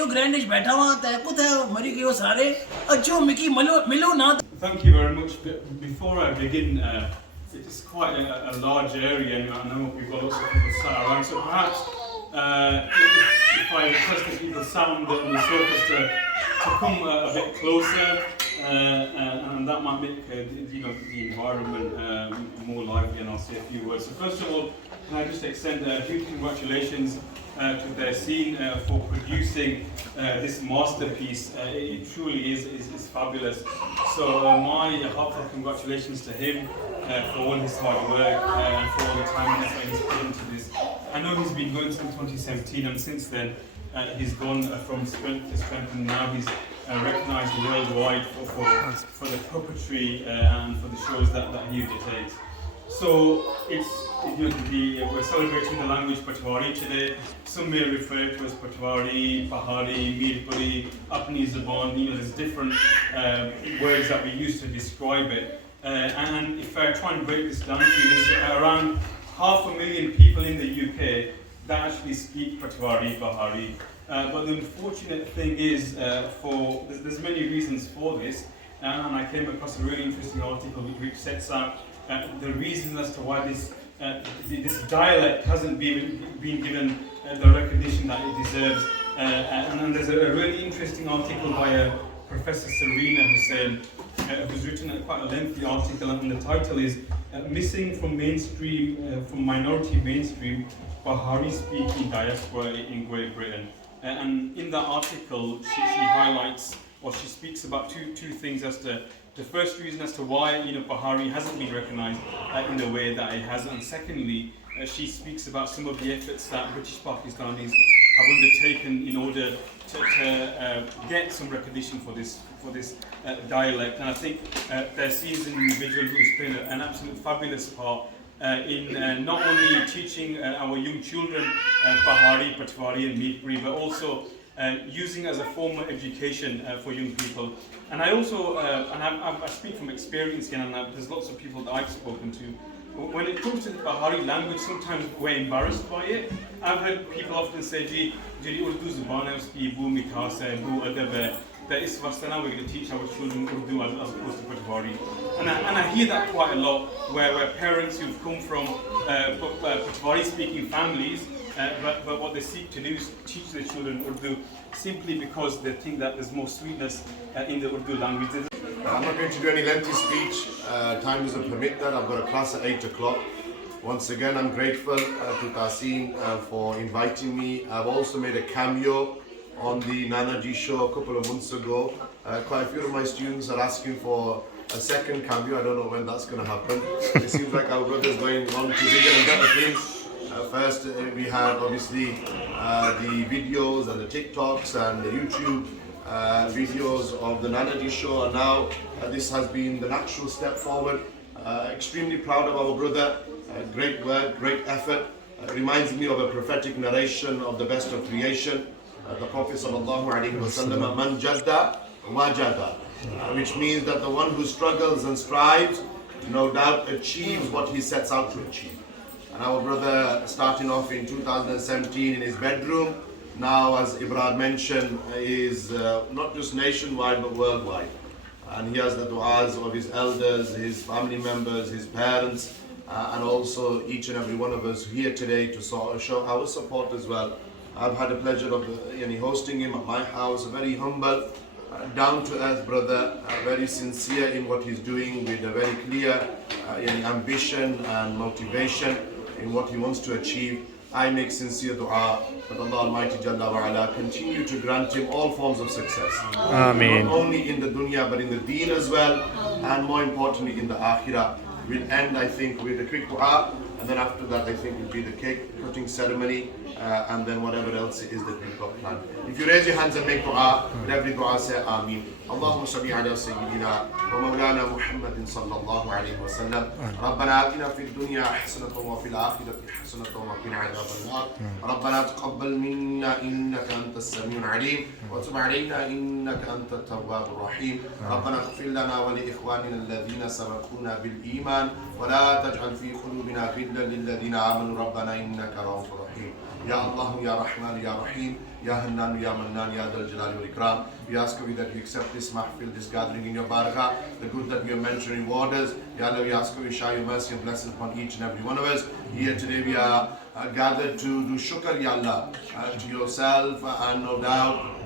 जियो grand etch बैठा हुआ तैकुत है मरी गयो सारे अच्छो मिकी मिलो ना. Thank you very much. Before I begin, it is quite a large area, and I know we've got lots of people sat around, so perhaps if I request the people sat on the surface to come a bit closer, and that might make the environment more lively, and I'll say a few words. So first of all, can I just extend a huge congratulations to their scene for producing this masterpiece. It truly is fabulous. So my heartfelt congratulations to him for all his hard work and for all the time and effort he's put into this. I know he's been going since 2017, and since then he's gone from strength to strength, and now he's recognised worldwide for the puppetry and for the shows that he undertakes. So we're celebrating the language Pothwari today. Some may refer to as Pothwari, Pahari, Mirpuri, Apni Zaban. There's different words that we use to describe it. And if I try and break this down to you, there's around 500,000 people in the UK that actually speak Pothwari, Pahari. But the unfortunate thing is, there's many reasons for this, and I came across a really interesting article which sets out the reasons as to why this dialect hasn't been given the recognition that it deserves. And there's a really interesting article by Professor Serena Hussain, who's written quite a lengthy article, and the title is Missing from Mainstream, from Minority Mainstream, Bahari-Speaking Diaspora in Great Britain. And in that article, she highlights, or she speaks about two things as to the first reason as to why Bahari hasn't been recognised in the way that it has, and secondly, she speaks about some of the efforts that British Pakistanis have undertaken in order to get some recognition for this dialect. And I think there sees an individual who's played an absolute fabulous part in not only teaching our young children Bahari, Pothwari and Mirpuri, but also using as a form of education for young people. And I also, I speak from experience here, and there's lots of people that I've spoken to. When it comes to the Bahari language, sometimes we're embarrassed by it. I've heard people often say, "Ji, Urdu zuban hai, uski bu mikhas hai, bu adab hai. That is we're going to teach our children Urdu as opposed to Pothwari." And I hear that quite a lot, where parents who've come from Pothwari-speaking families, but what they seek to do is teach their children Urdu, simply because they think that there's more sweetness in the Urdu language. I'm not going to do any lengthy speech. Time doesn't permit that. I've got a class at 8 o'clock. Once again, I'm grateful to Tasin for inviting me. I've also made a cameo on the Nanaji show a couple of months ago. Quite a few of my students are asking for a second cameo. I don't know when that's going to happen. It seems like our brother's going on to bigger and better things. First, we had obviously the videos and the TikToks and the YouTube videos of the Nanaji show, and now this has been the natural step forward. Extremely proud of our brother. Great work, great effort. Reminds me of a prophetic narration of the best of creation. The Prophet ﷺ, Man jadda wajada, which means that the one who struggles and strives, no doubt achieves what he sets out to achieve. And our brother, starting off in 2017 in his bedroom, now, as Ibrar mentioned, is not just nationwide but worldwide. And he has the du'as of his elders, his family members, his parents, and also each and every one of us here today to show our support as well. I've had the pleasure of hosting him at my house, a very humble, down-to-earth brother, very sincere in what he's doing, with a very clear ambition and motivation in what he wants to achieve. I make sincere dua that Allah Almighty Jalla wa Ala continue to grant him all forms of success. Amin. Not only in the dunya but in the deen as well, and more importantly in the akhirah. We'll end, I think, with a quick dua, and then after that I think will be the cake cutting ceremony, and then whatever else it is that we've got planned. If you raise your hands and make dua, with every dua say Amin. Allahumma salli ala Sayyidina wa Mawlana Muhammadin sallallahu alayhi wa sallam. Rabbana atina fid dunya hasanatan wa fil akhirati hasanatan wa qina adhaban nar. Rabbana taqabbal minna innaka antas samiul alim wa tub alayna innaka antat tawwabur rahim. Rabbana ighfir lana wa li ikhwanina alladhina sabaquna bil iman wa la taj'al fi qulubina ghillan إلا للذين آمنوا ربنا إنك رؤوف رحيم. Ya Allah, Ya Rahman, Ya Rahim, Ya Hannan, Ya Mannan, Ya Dal Jalal wal Ikram. We ask of you that you accept this mahfil, this gathering in your barakah, the good that we have mentioned, reward us. Ya Allah, we ask of you, shower your mercy and blessings upon each and every one of us. Here today we are gathered to do shukr, Ya Allah, to yourself, and no doubt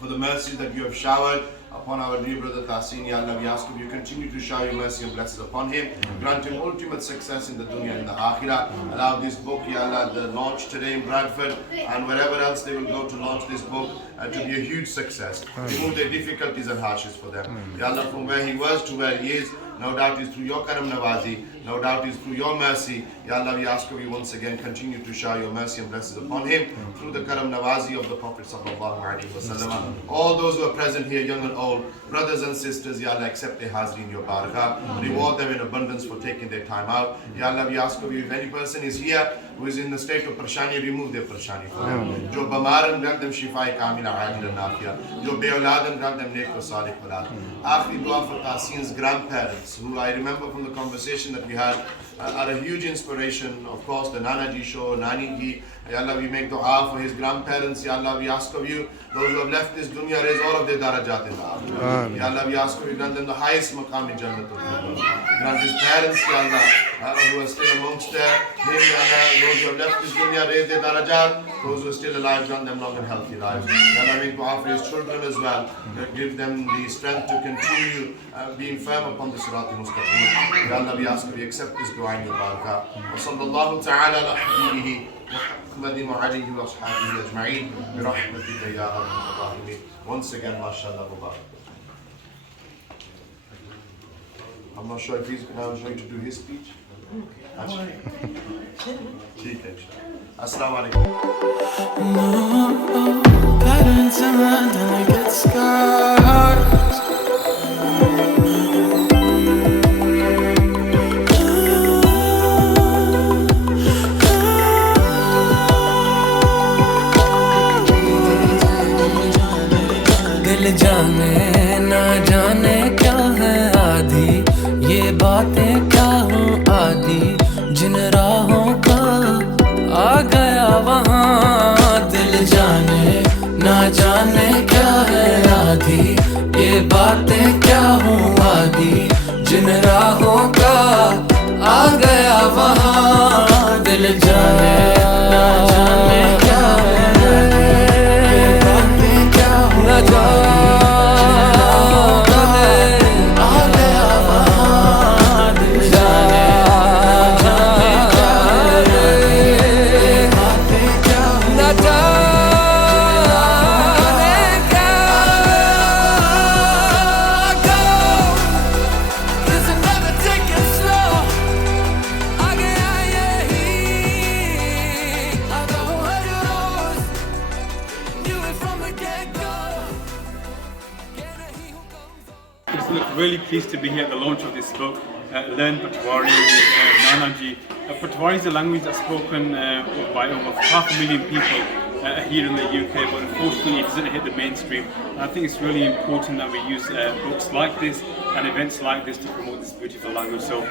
for the mercy that you have showered upon our dear brother Tahsin. Ya Allah, we ask of you continue to shower your mercy and blessings upon him. Grant him ultimate success in the dunya and the akhirah. Allow this book, Ya Allah, the launch today in Bradford and wherever else they will go to launch this book to be a huge success. Remove the difficulties and hardships for them. Ya Allah, from where he was to where he is, no doubt is through your karam nawazi, no doubt is through your mercy. Ya Allah, we ask of you once again, continue to shower your mercy and blessings upon him through the karam nawazi of the Prophet sallallahu alaihi wasallam. All those who are present here, young and old, brothers and sisters, Ya Allah, accept their hazri in your barakah. Reward them in abundance for taking their time out. Ya Allah, we ask of you, if any person is here who is in the state of parshani, remove their parshani for them. Jo bamaran, grant them shifa kamila ajila nafiya. Jo be'oladan, grant them nek wa salih walad. Akhri dua for Tahsin's grandparents, who I remember from the conversation that we had, are a huge inspiration. Of course, the Nana Ji show, Nani Ji. Ya Allah, we make dua for his grandparents. Ya Allah, we ask of you, those who have left this dunya, raise all of their darajat in the akhirah. Ya Allah, we ask of you, grant them the highest maqam in Jannatul Firdaus. Grant his parents, Ya Allah, who are still amongst him, Ya Allah, those who have left this dunya, raise their darajat. Those who are still alive, grant them long and healthy lives. Ya Allah, make dua for his children as well. Give them the strength to continue being firm upon the Sirat al-Mustaqim. Ya Allah, we ask of you, accept this dua in your barakah. Wa sallallahu ta'ala ala habibihi محمد وعليه وأصحابه أجمعين برحمتك يا أرحم الراحمين. Once again, mashallah, Mubarak. I'm not sure if he's now going to do his speech. ठीक है, Assalamu alaikum. Patterns in London, I get scars. जाने ना जाने क्या है आदि ये बातें क्या हूँ आदि जिन राहों का आ गया वहाँ दिल जाने ना जाने क्या है आदि ये बातें क्या हूँ आदि जिन राहों का आ गया वहाँ दिल जाने ना जाने क्या है ये बातें क्या हूँ आदि Really pleased to be here at the launch of this book, Learn Pothwari, Nana Ji. Pothwari is a language that's spoken by over 500,000 people here in the UK, but unfortunately it doesn't hit the mainstream. And I think it's really important that we use books like this and events like this to promote this beautiful language. So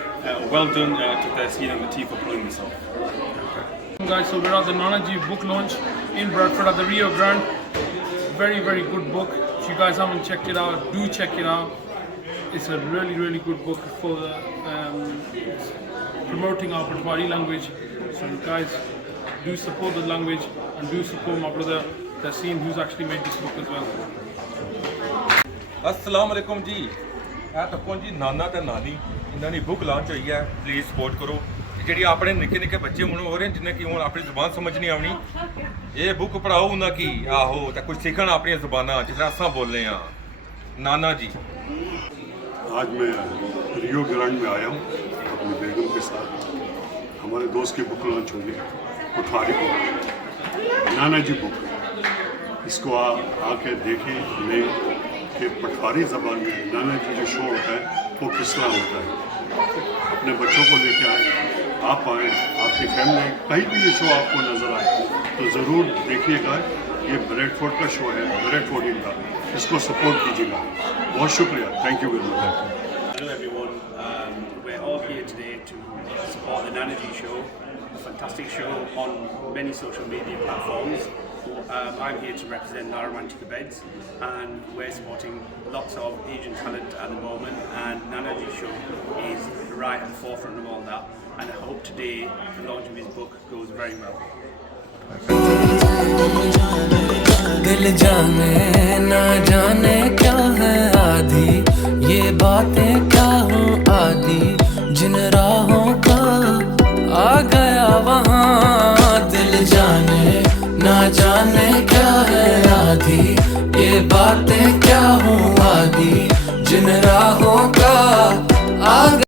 well done to Tahsin and the team for pulling this off. Guys, so we're at the Nana Ji book launch in Bradford at the Rio Grande. Very, very good book. If you guys haven't checked it out, do check it out. It's a really, really good book for promoting our Pothwari language. So guys, do support the language and do support my brother Tahsin, who's actually made this book as well. Assalamu alaikum ji. ਤੱਕੋਂ ਜੀ ਨਾਨਾ ਤੇ ਨਾਨੀ ਇਹਨਾਂ ਦੀ book launch ਹੋਈ ਹੈ, please support ਕਰੋ। ਜਿਹੜੀ ਆਪਣੇ ਨਿੱਕੇ ਨਿੱਕੇ ਬੱਚੇ ਹੁਣ ਹੋ ਰਹੇ ਜਿਨ੍ਹਾਂ ਕੀ ਹੁਣ ਆਪਣੀ ਜ਼ੁਬਾਨ ਸਮਝ ਨਹੀਂ ਆਉਣੀ, ਇਹ ਬੁੱਕ ਪੜਾਓ ਉਹਨਾਂ ਕੀ ਆਹੋ ਤਾਂ ਕੁਝ ਸਿੱਖਣ ਆਪਣੀਆਂ ਜ਼ੁਬਾਨਾਂ ਜਿਸ ਤਰ੍ਹਾਂ ਅਸਾਂ ਬੋਲਦੇ ਆ। नाना जी आज मैं रियो ग्रांड में आया हूँ अपनी बेगम के साथ। हमारे दोस्त की बुक लॉन्च होगी पोथवारी बुक, नाना जी बुक। इसको आके देखें लें कि पोथवारी ज़बान में नाना जी जो शो होता है वो किस तरह होता है। अपने बच्चों को लेकर आए, आप आएँ, आपकी फैमिली कहीं भी ये शो आपको नज़र आए तो ज़रूर देखिएगा। ये ब्रैडफोर्ड का शो है, ब्रैडफोर्ड का, इसको सपोर्ट कीजिएगा। बहुत शुक्रिया, thank you very much. Hello everyone, we're all here today to support the Nanaji show, a fantastic show on many social media platforms. I'm here to represent Romantica Beds, and we're supporting lots of Asian talent at the moment, and Nanaji show is right at the forefront of all that, and I hope today the launch of his book goes very well. दिल जाने ना जाने क्या है आदि ये बातें क्या हूँ आदि जिन राहों का आ गया वहाँ दिल जाने ना जाने क्या है आदि ये बातें क्या हूँ आदि जिन राहों का